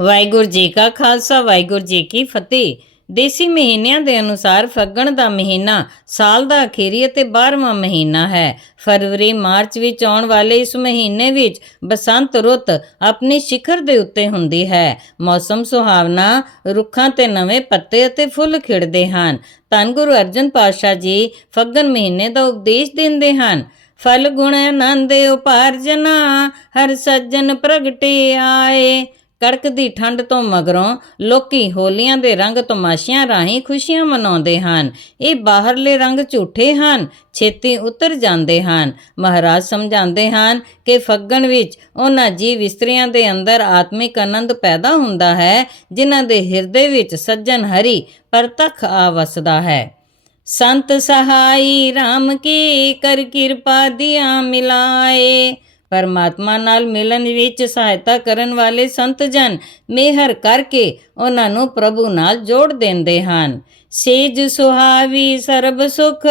ਵਾਹਿਗੁਰੂ ਜੀ ਕਾ ਖਾਲਸਾ, ਵਾਹਿਗੁਰੂ ਜੀ ਕੀ ਫਤਿਹ। ਦੇਸੀ ਮਹੀਨਿਆਂ ਦੇ ਅਨੁਸਾਰ ਫੱਗਣ ਦਾ ਮਹੀਨਾ ਸਾਲ ਦਾ ਅਖੀਰੀ ਅਤੇ 12ਵਾਂ ਮਹੀਨਾ ਹੈ। ਫਰਵਰੀ, ਮਾਰਚ ਵਿੱਚ ਆਉਣ ਵਾਲੇ ਇਸ ਮਹੀਨੇ ਵਿੱਚ ਬਸੰਤ ਰੁੱਤ ਆਪਣੇ ਸਿਖਰ ਦੇ ਉੱਤੇ ਹੁੰਦੀ ਹੈ। ਮੌਸਮ ਸੁਹਾਵਣਾ, ਰੁੱਖਾਂ ਤੇ ਨਵੇਂ ਪੱਤੇ ਅਤੇ ਫੁੱਲ ਖਿੜਦੇ ਹਨ। ਧੰਨ ਗੁਰੂ ਅਰਜਨ ਪਾਤਸ਼ਾਹ ਜੀ ਫੱਗਣ ਮਹੀਨੇ ਦਾ ਉਪਦੇਸ਼ ਦਿੰਦੇ ਹਨ। ਫਲ ਗੁਣ ਆਨੰਦ ਉਪਾਰਜਨਾ ਹਰ ਸੱਜਣ ਪ੍ਰਗਟੇ ਆਏ। ਕੜਕਦੀ ਠੰਡ ਤੋਂ ਮਗਰੋਂ ਲੋਕੀ ਹੋਲੀਆਂ ਦੇ ਰੰਗ ਤਮਾਸ਼ਿਆਂ ਰਾਹੀਂ ਖੁਸ਼ੀਆਂ ਮਨਾਉਂਦੇ ਹਨ। ਇਹ ਬਾਹਰਲੇ ਰੰਗ ਝੂਠੇ ਹਨ, ਛੇਤੀ ਉਤਰ ਜਾਂਦੇ ਹਨ। ਮਹਾਰਾਜ ਸਮਝਾਉਂਦੇ ਹਨ ਕਿ ਫੱਗਣ ਵਿੱਚ ਉਹਨਾਂ ਜੀਵ ਇਸਤਰੀਆਂ ਦੇ ਅੰਦਰ ਆਤਮਿਕ ਆਨੰਦ ਪੈਦਾ ਹੁੰਦਾ ਹੈ, ਜਿਨ੍ਹਾਂ ਦੇ ਹਿਰਦੇ ਵਿੱਚ ਸੱਜਣ ਹਰੀ ਪ੍ਰਤੱਖ ਆ ਵਸਦਾ ਹੈ। ਸੰਤ ਸਹਾਈ RAM ਕੀ ਕਰ ਕਿਰਪਾ ਦਿਆ ਮਿਲਾਏ। ਪਰਮਾਤਮਾ ਨਾਲ ਮਿਲਣ ਵਿੱਚ ਸਹਾਇਤਾ ਕਰਨ ਵਾਲੇ ਸੰਤ ਜਨ ਮਿਹਰ ਕਰਕੇ ਉਹਨਾਂ ਨੂੰ ਪ੍ਰਭੂ ਨਾਲ ਜੋੜ ਦਿੰਦੇ ਹਨ। ਸੇਜ ਸੁਹਾਵੀ ਸਰਬ ਸੁਖ,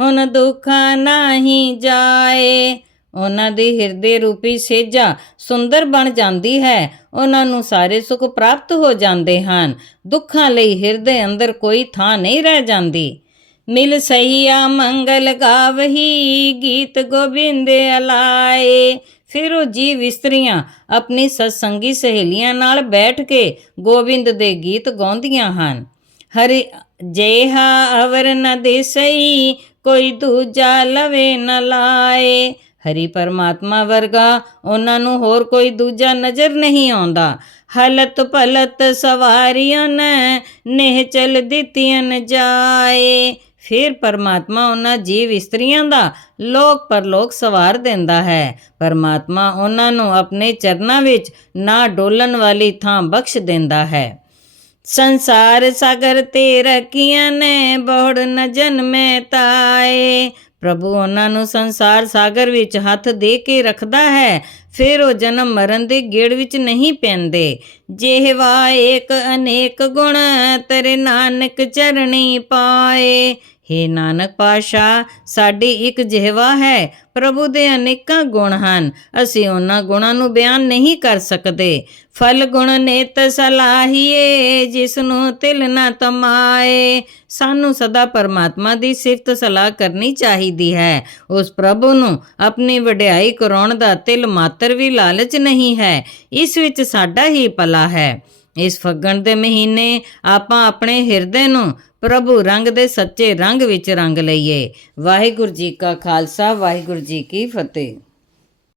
ਹੁਣ ਦੁੱਖਾਂ ਨਹੀਂ ਜਾਏ। ਉਹਨਾਂ ਦੇ ਹਿਰਦੇ ਰੂਪੀ ਸੇਜਾ ਸੁੰਦਰ ਬਣ ਜਾਂਦੀ ਹੈ। ਉਹਨਾਂ ਨੂੰ ਸਾਰੇ ਸੁੱਖ ਪ੍ਰਾਪਤ ਹੋ ਜਾਂਦੇ ਹਨ। ਦੁੱਖਾਂ ਲਈ ਹਿਰਦੇ ਅੰਦਰ ਕੋਈ ਥਾਂ ਨਹੀਂ ਰਹਿ ਜਾਂਦੀ। ਮਿਲ ਸਹੀਆ ਮੰਗਲ ਗਾਵਹੀ, ਗੀਤ ਗੋਬਿੰਦ ਅਲਾਏ। ਫਿਰ ਉਹ ਜੀਵ ਇਸਤਰੀਆਂ ਆਪਣੀ ਸਤਸੰਗੀ ਸਹੇਲੀਆਂ ਨਾਲ ਬੈਠ ਕੇ ਗੋਬਿੰਦ ਦੇ ਗੀਤ ਗਾਉਂਦੀਆਂ ਹਨ। ਹਰੀ, ਜੇਹਾ ਅਵਰ ਨ ਦੇਸਈ, ਕੋਈ ਦੂਜਾ ਲਵੇ ਨ ਲਾਏ। ਹਰੀ ਪਰਮਾਤਮਾ ਵਰਗਾ, ਉਹਨਾਂ ਨੂੰ ਹੋਰ ਕੋਈ ਦੂਜਾ ਨਜ਼ਰ ਨਹੀਂ ਆਉਂਦਾ। ਹਲਤ ਭਲਤ ਸਵਾਰੀਆਂ ਨੇ, ਨੇਹ ਚਲ ਦਿੱਤੀਆਂ ਜਾਏ। ਫਿਰ ਪਰਮਾਤਮਾ ਉਹਨਾਂ ਜੀਵ ਇਸਤਰੀਆਂ ਦਾ ਲੋਕ ਪਰਲੋਕ ਸਵਾਰ ਦਿੰਦਾ ਹੈ। ਪਰਮਾਤਮਾ ਉਹਨਾਂ ਨੂੰ ਆਪਣੇ ਚਰਨਾਂ ਵਿੱਚ ਨਾ ਡੋਲਣ ਵਾਲੀ ਥਾਂ ਬਖਸ਼ ਦਿੰਦਾ ਹੈ। ਸੰਸਾਰ ਸਾਗਰ ਤੇ ਰਕੀਆਂ ਨੇ ਬਹੁੜ ਨ ਜਨਮੇ ਤਾਏ ਪ੍ਰਭੂ ਉਹਨਾਂ ਨੂੰ ਸੰਸਾਰ ਸਾਗਰ ਵਿੱਚ ਹੱਥ ਦੇ ਕੇ ਰੱਖਦਾ ਹੈ। ਫਿਰ ਉਹ ਜਨਮ ਮਰਨ ਦੇ ਗੇੜ ਵਿੱਚ ਨਹੀਂ ਪੈਂਦੇ। ਜਿਹਵਾ ਏਕ ਅਨੇਕ ਗੁਣ ਤੇਰੇ ਨਾਨਕ ਚਰਣੀ ਪਾਏ। ਹੇ ਨਾਨਕ ਪਾਸ਼ਾ ਸਾਡੀ ਇੱਕ ਜਿਹਵਾ ਹੈ। ਪ੍ਰਭੂ ਦੇ ਅਨੇਕਾਂ ਗੁਣ ਹਨ। ਅਸੀਂ ਉਹਨਾਂ ਗੁਣਾਂ ਨੂੰ ਬਿਆਨ ਨਹੀਂ ਕਰ ਸਕਦੇ। ਫਲ ਗੁਣ ਨੇਤ ਸਲਾਹੀਏ ਜਿਸ ਨੂੰ ਤਿਲ ਨਾ ਤਮਾਏ। ਸਾਨੂੰ ਸਦਾ ਪਰਮਾਤਮਾ ਦੀ ਸਿਫਤ ਸਲਾਹ ਕਰਨੀ ਚਾਹੀਦੀ ਹੈ। ਉਸ ਪ੍ਰਭੂ ਨੂੰ ਆਪਣੀ ਵਡਿਆਈ ਕਰਾਉਣ ਦਾ ਤਿਲ ਮਾਤਰ ਵੀ ਲਾਲਚ ਨਹੀਂ ਹੈ। ਇਸ ਵਿੱਚ ਸਾਡਾ ਹੀ ਭਲਾ ਹੈ। ਇਸ ਫੱਗਣ ਦੇ ਮਹੀਨੇ ਆਪਾਂ ਆਪਣੇ ਹਿਰਦੇ ਨੂੰ ਪ੍ਰਭੂ ਰੰਗ ਦੇ ਸੱਚੇ ਰੰਗ ਵਿੱਚ ਰੰਗ ਲਈਏ। ਵਾਹਿਗੁਰੂ ਜੀ ਕਾ ਖਾਲਸਾ, ਵਾਹਿਗੁਰੂ ਜੀ ਕੀ ਫਤਿਹ।